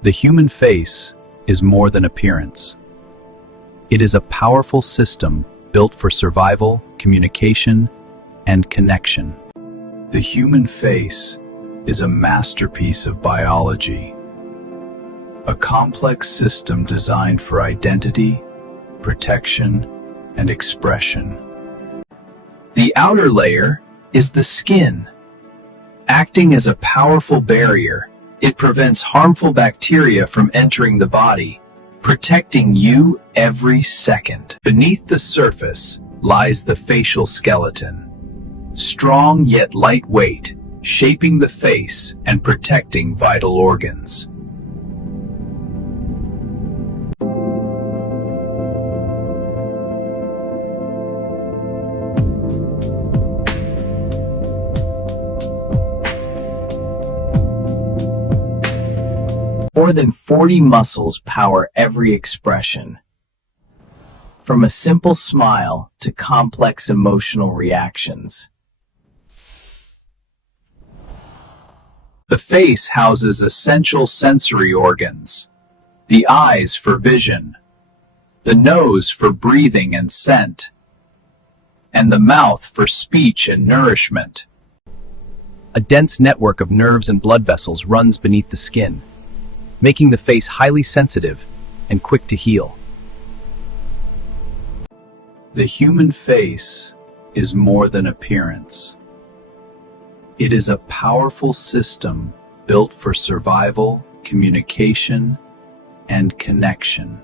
The human face is more than appearance. It is a powerful system built for survival, communication, and connection. The human face is a masterpiece of biology, a complex system designed for identity, protection, and expression. The outer layer is the skin. Acting as a powerful barrier, it prevents harmful bacteria from entering the body, protecting you every second. Beneath the surface lies the facial skeleton, strong yet lightweight, shaping the face and protecting vital organs. More than 40 muscles power every expression, from a simple smile to complex emotional reactions. The face houses essential sensory organs: the eyes for vision, the nose for breathing and scent, and the mouth for speech and nourishment. A dense network of nerves and blood vessels runs beneath the skin, making the face highly sensitive and quick to heal. The human face is more than appearance. It is a powerful system built for survival, communication, and connection.